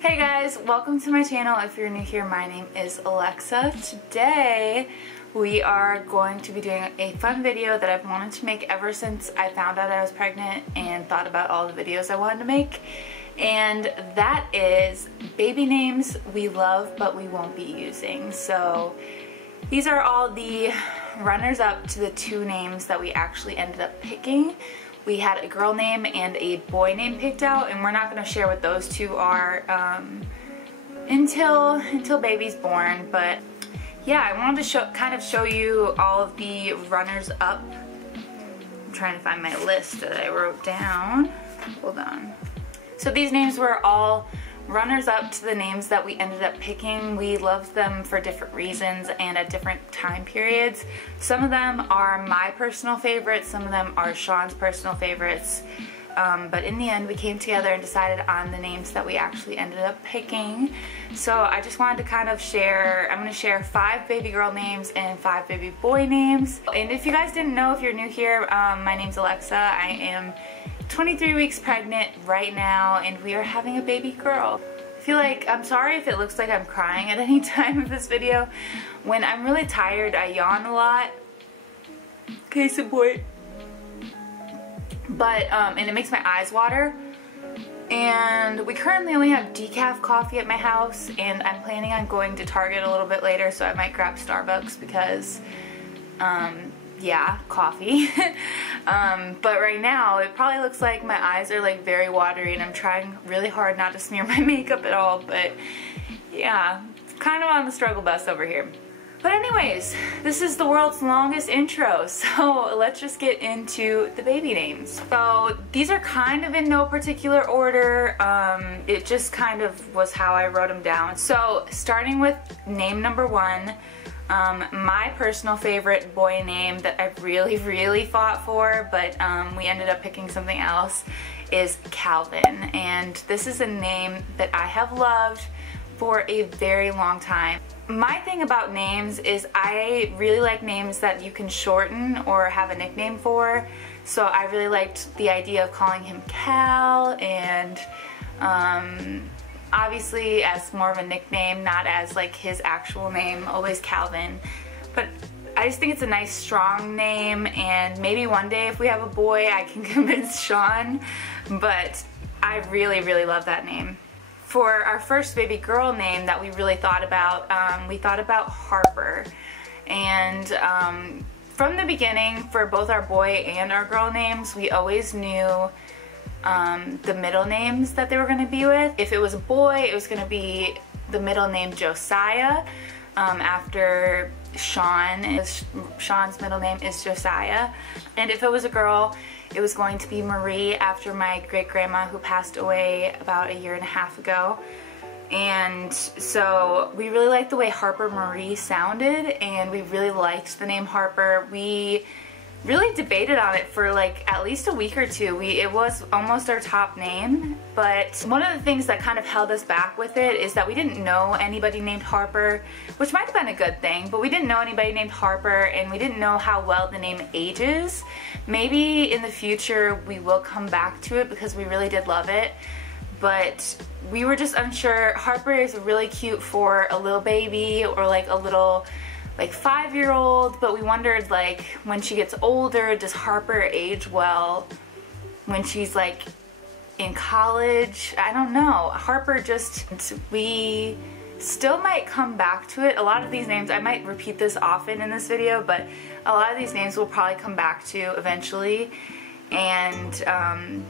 Hey guys, welcome to my channel. If you're new here, my name is Alexa. Today we are going to be doing a fun video that I've wanted to make ever since I found out I was pregnant and thought about all the videos I wanted to make. And that is baby names we love but we won't be using. So these are all the runners up to the two names that we actually ended up picking. We had a girl name and a boy name picked out, and we're not going to share what those two are until baby's born. But yeah, I wanted to kind of show you all of the runners up. I'm trying to find my list that I wrote down. Hold on. So these names were all runners up to the names that we ended up picking. We loved them for different reasons and at different time periods. Some of them are my personal favorites, some of them are Sean's personal favorites. But in the end we came together and decided on the names that we actually ended up picking. So I just wanted to kind of share, I'm going to share 5 baby girl names and 5 baby boy names. And if you guys didn't know, if you're new here, my name's Alexa. I am 23 weeks pregnant right now, and we are having a baby girl. I feel like, I'm sorry if it looks like I'm crying at any time of this video. When I'm really tired, I yawn a lot. Case in point. But, and it makes my eyes water. And we currently only have decaf coffee at my house, and I'm planning on going to Target a little bit later, so I might grab Starbucks because, yeah, coffee. But right now it probably looks like my eyes are like very watery, and I'm trying really hard not to smear my makeup at all, but yeah, kind of on the struggle bus over here. But anyways, this is the world's longest intro, so let's just get into the baby names. So these are kind of in no particular order. It just kind of was how I wrote them down. So starting with name number 1, my personal favorite boy name that I really fought for, but we ended up picking something else, is Calvin. And this is a name that I have loved for a very long time. My thing about names is I really like names that you can shorten or have a nickname for. So I really liked the idea of calling him Cal, and obviously as more of a nickname, not as like his actual name, always Calvin. But I just think it's a nice strong name, and maybe one day if we have a boy I can convince Sean, but I really love that name. For our first baby girl name that we really thought about, we thought about Harper. And from the beginning, for both our boy and our girl names, we always knew the middle names that they were going to be with. If it was a boy, it was going to be the middle name Josiah, after Sean. Sean's middle name is Josiah. And if it was a girl, it was going to be Marie, after my great-grandma who passed away about 1.5 years ago. And so we really liked the way Harper Marie sounded, and we really liked the name Harper. We really debated on it for like at least a week or two. It was almost our top name, but one of the things that kind of held us back with it is that we didn't know anybody named Harper, which might have been a good thing, but we didn't know anybody named Harper, and we didn't know how well the name ages. Maybe in the future we will come back to it because we really did love it, but we were just unsure. Harper is really cute for a little baby or like a little like 5-year-old, but we wondered, like, when she gets older, does Harper age well when she's like in college? I don't know. Harper just, we still might come back to it. A lot of these names, I might repeat this often in this video, but a lot of these names we'll probably come back to eventually, and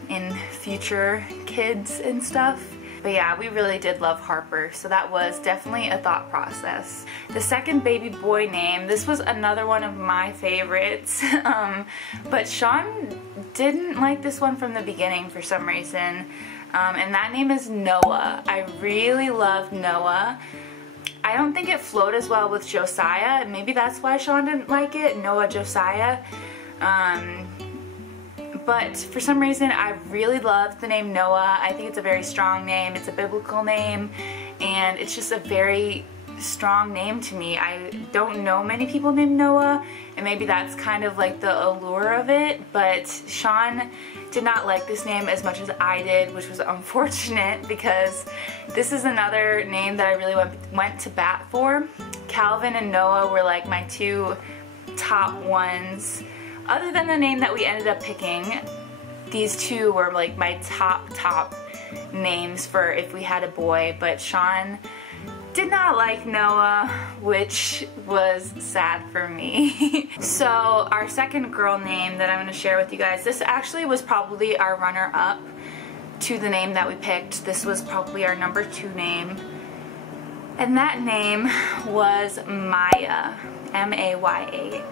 in future kids and stuff. But yeah, we really did love Harper, so that was definitely a thought process. The second baby boy name, this was another one of my favorites, but Sean didn't like this one from the beginning for some reason, and that name is Noah. I really loved Noah. I don't think it flowed as well with Josiah, and maybe that's why Sean didn't like it, Noah Josiah. But for some reason I really loved the name Noah. I think it's a very strong name, it's a biblical name, and it's just a very strong name to me. I don't know many people named Noah, and maybe that's kind of like the allure of it, but Sean did not like this name as much as I did, which was unfortunate because this is another name that I really went to bat for. Calvin and Noah were like my two top ones. Other than the name that we ended up picking, these two were like my top names for if we had a boy, but Sean did not like Noah, which was sad for me. So our second girl name that I'm going to share with you guys, this actually was probably our runner-up to the name that we picked. This was probably our number 2 name, and that name was Maya, M-A-Y-A.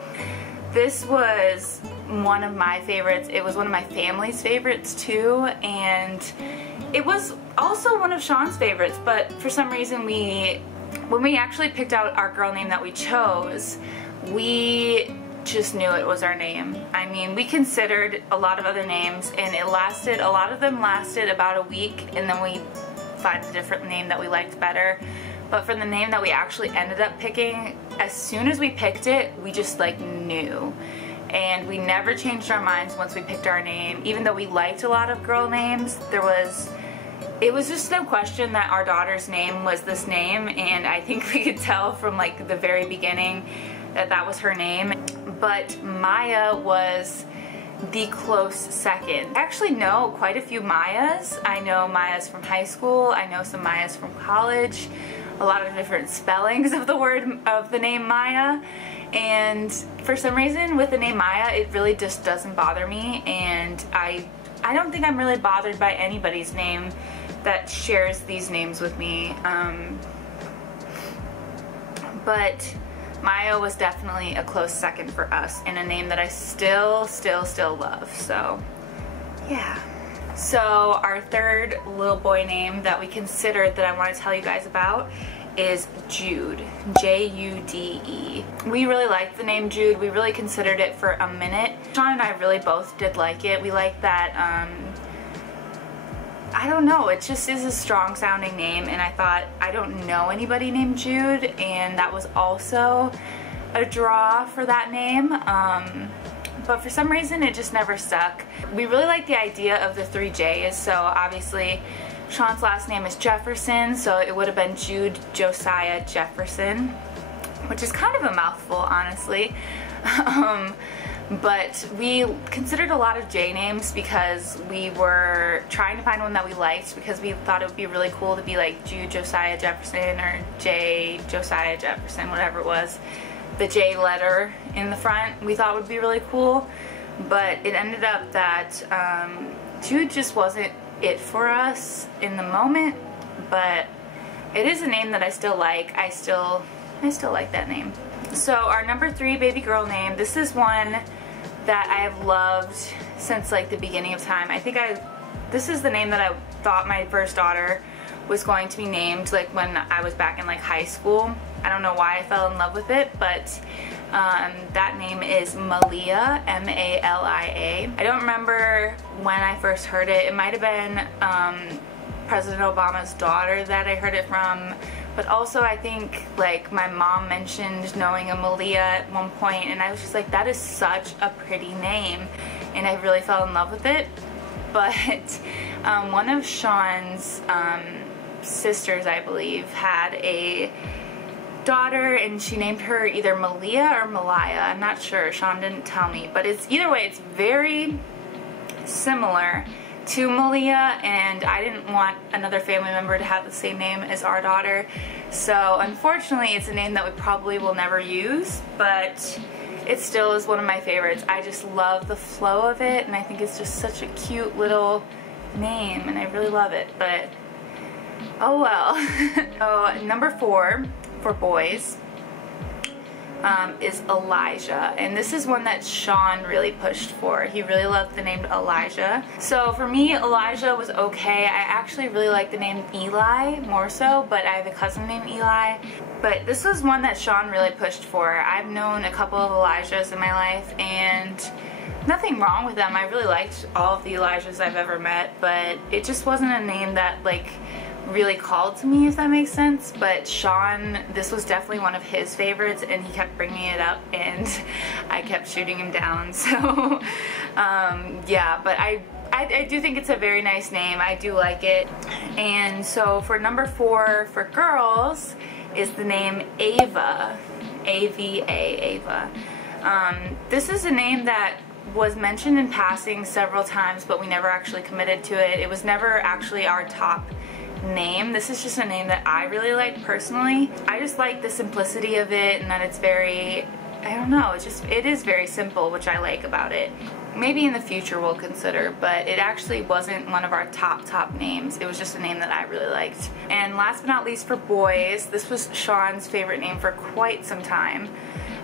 This was one of my favorites. It was one of my family's favorites too, and it was also one of Sean's favorites, but for some reason when we actually picked out our girl name that we chose, we just knew it was our name. I mean, we considered a lot of other names, and a lot of them lasted about a week, and then we found a different name that we liked better. But for the name that we actually ended up picking, as soon as we picked it, we just like knew. And we never changed our minds once we picked our name. Even though we liked a lot of girl names, it was just no question that our daughter's name was this name, and I think we could tell from like the very beginning that that was her name. But Maya was the close second. I actually know quite a few Mayas. I know Mayas from high school, I know some Mayas from college, a lot of different spellings of the name Maya, and for some reason with the name Maya it really just doesn't bother me, and I don't think I'm really bothered by anybody's name that shares these names with me. But Maya was definitely a close second for us, and a name that I still love, so yeah. So our third little boy name that we considered that I want to tell you guys about is Jude, J-U-D-E. We really liked the name Jude. We really considered it for a minute. Sean and I really both did like it. We like that, I don't know, it just is a strong sounding name, and I thought, I don't know anybody named Jude, and that was also a draw for that name. But for some reason it just never stuck. We really like the idea of the 3 J's, so obviously Sean's last name is Jefferson, so it would have been Jude Josiah Jefferson, which is kind of a mouthful, honestly. But we considered a lot of J names because we were trying to find one that we liked, because we thought it would be really cool to be like Jude Josiah Jefferson or J Josiah Jefferson, whatever it was. The J letter in the front we thought would be really cool, but it ended up that Jude just wasn't it for us in the moment, but it is a name that I still like. I still like that name. So our number 3 baby girl name, this is one that I have loved since like the beginning of time. This is the name that I thought my first daughter was going to be named like when I was back in like high school. I don't know why I fell in love with it, but that name is Malia, M-A-L-I-A. I don't remember when I first heard it. It might have been President Obama's daughter that I heard it from, but also I think like my mom mentioned knowing a Malia at one point, and I was just like, that is such a pretty name, and I really fell in love with it. But one of Sean's sisters, I believe, had a daughter, and she named her either Malia or Malaya. I'm not sure. Sean didn't tell me, but either way, it's very similar to Malia, and I didn't want another family member to have the same name as our daughter, so unfortunately it's a name that we probably will never use, but it still is one of my favorites. I just love the flow of it, and I think it's just such a cute little name, and I really love it, but oh well. So number 4 for boys is Elijah, and this is one that Sean really pushed for. He really loved the name Elijah. So for me, Elijah was okay. I actually really like the name Eli more so, but I have a cousin named Eli. But this was one that Sean really pushed for. I've known a couple of Elijahs in my life, and nothing wrong with them. I really liked all of the Elijahs I've ever met, but it just wasn't a name that like really called to me, if that makes sense, but Sean, this was definitely one of his favorites, and he kept bringing it up and I kept shooting him down. So yeah, but I do think it's a very nice name. I do like it. And so for number 4 for girls is the name Ava. A-V-A, Ava. This is a name that was mentioned in passing several times, but we never actually committed to it. It was never actually our top name. This is just a name that I really like personally. I just like the simplicity of it, and that it's very, I don't know, it is very simple, which I like about it. Maybe in the future we'll consider, but it actually wasn't one of our top names. It was just a name that I really liked. And last but not least for boys, this was Sean's favorite name for quite some time,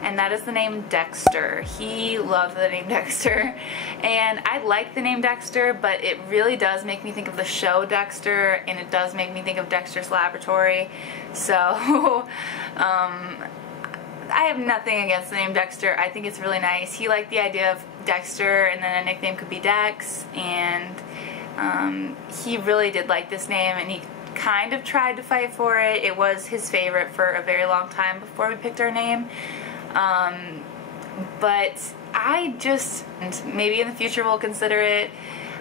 and that is the name Dexter. He loved the name Dexter, and I like the name Dexter, but it really does make me think of the show Dexter, and it does make me think of Dexter's Laboratory. So I have nothing against the name Dexter. I think it's really nice. He liked the idea of Dexter, and then a nickname could be Dex, and he really did like this name, and he kind of tried to fight for it. It was his favorite for a very long time before we picked our name. But I just, maybe in the future we'll consider it.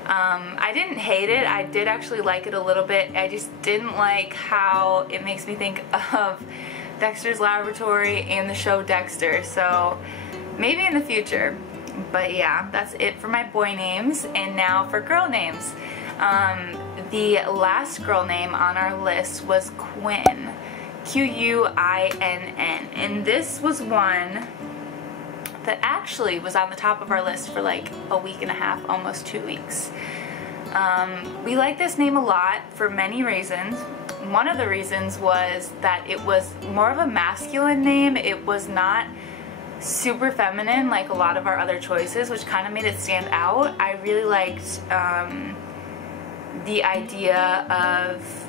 I didn't hate it. I did actually like it a little bit. I just didn't like how it makes me think of Dexter's Laboratory and the show Dexter, so maybe in the future. But yeah, that's it for my boy names. And now for girl names. The last girl name on our list was Quinn. Q-U-I-N-N. And this was one that actually was on the top of our list for like a week and a half, almost 2 weeks. We like this name a lot for many reasons. One of the reasons was that it was more of a masculine name. It was not super feminine like a lot of our other choices, which kind of made it stand out. I really liked the idea of,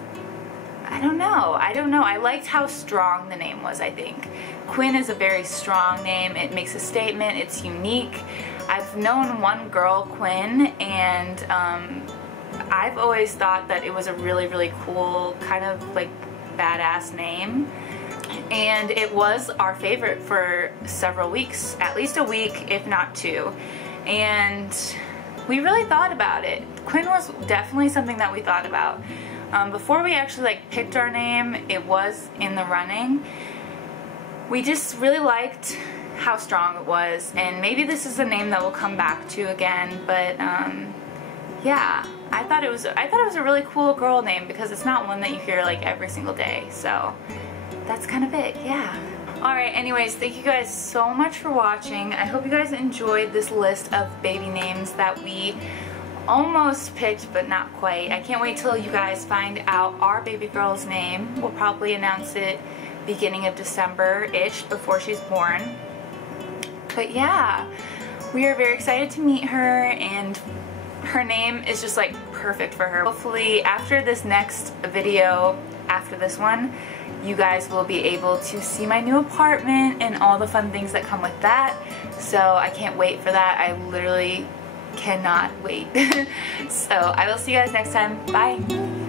I don't know. I liked how strong the name was, I think. Quinn is a very strong name. It makes a statement. It's unique. I've known one girl, Quinn, and I've always thought that it was a really cool, kind of like badass name. And it was our favorite for several weeks, at least a week, if not 2. And we really thought about it. Quinn was definitely something that we thought about. Before we actually like picked our name, it was in the running. We just really liked how strong it was, and maybe this is a name that we'll come back to again, but yeah, I thought it was a really cool girl name because it's not one that you hear like every single day. So that's kind of it, yeah. Alright, anyways, thank you guys so much for watching. I hope you guys enjoyed this list of baby names that we almost picked, but not quite. I can't wait till you guys find out our baby girl's name. We'll probably announce it beginning of December-ish, before she's born. But yeah, we are very excited to meet her, and her name is just like perfect for her. Hopefully after this next video, after this one, you guys will be able to see my new apartment and all the fun things that come with that. So I can't wait for that. I literally cannot wait. So I will see you guys next time. Bye.